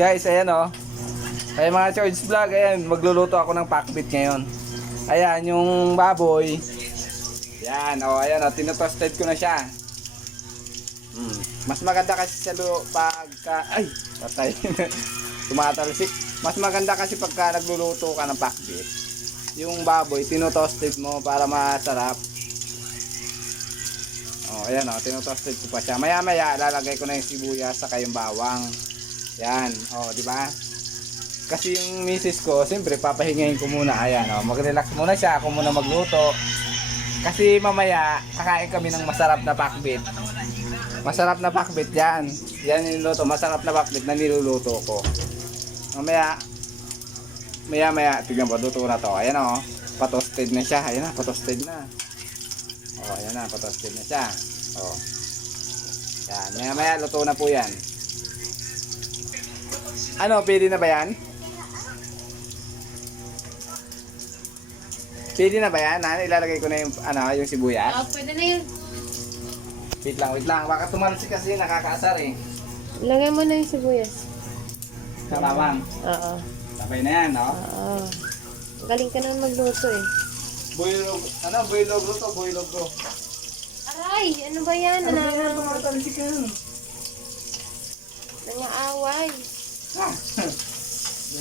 Guys, ayan o. Ayan mga George Vlog, ayan, magluluto ako ng pakbit ngayon. Ayan, yung baboy. Ayan, o, ayan o, tinutosted ko na siya. Mas maganda kasi sa pagka, ay, patay. Tumatalsik. Mas maganda kasi pagka nagluluto ka ng pakbit. Yung baboy, tinutosted mo para masarap. O, ayan o, tinutosted ko pa siya. Maya maya, lalagay ko na yung sibuyas saka yung bawang. Yan, oh, di ba? Kasi yung misis ko, siyempre papahingayin ko muna. Ayan, oh, mag-relax muna siya, ako muna magluto. Kasi mamaya kakain kami ng masarap na pakbit. Masarap na pakbit 'yan. Yan yung luto, masarap na pakbit na niluluto ko. Mamaya maya, tignan mo, luto na 'to. Ayan oh, patosted na siya. Ayan na, patosted na. Oh, ayan na, patosted na siya. Oh. Yan, maya luto na po 'yan. Ano, pwede na ba yan? Pwede na ba yan? Ilalagay ko na yung, yung sibuyas. Oh, pwede na yun. Wait lang. Baka tumalsik kasi nakakaasar eh. Ilagay mo na yung sibuyas. Kalamang. Oo. Sabay na yan, no? Oo. Galing ka na magluto eh. Buylog to, buylog to. Aray! Ano ba yan? Ano ba yan? Tumatalsik yan. Nangaaway. Yan,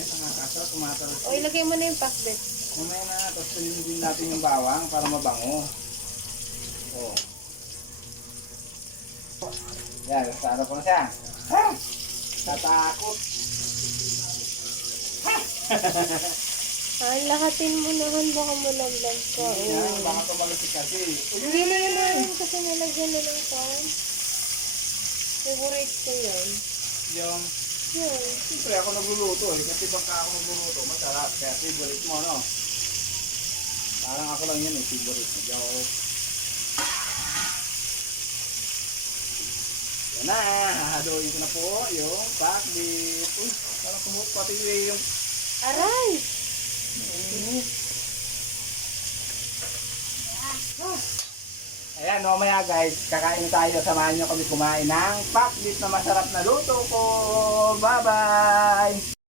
nakakaasar, tumatalsik. O, ilagay mo na yung pakbet. Kumaya na, tapos tuloy din natin yung bawang para mabango. Oh. Yan, saan ko na siya. Ha! Tatakot. Ay, lahatin mo naman. Baka malaglag ka. Yan, baka tumalasik kasi. Hindi mo yan. Kasi nalagyan na ng pan. Favorite ko yan. Yung, Yan. siyempre ako nagluluto eh. Kasi baka ako nagluluto, masarap. Kaya favorite mo, no? Parang ako lang yan eh, favorite mo. Joke. Yan na, hahaluin ko na po yung pakbit. Uy, parang sumuk pati yung... Aray! Ayan, mamaya guys, kakain na tayo. Samahan nyo kami kumain ng pakbit na masarap na luto ko. Bye-bye!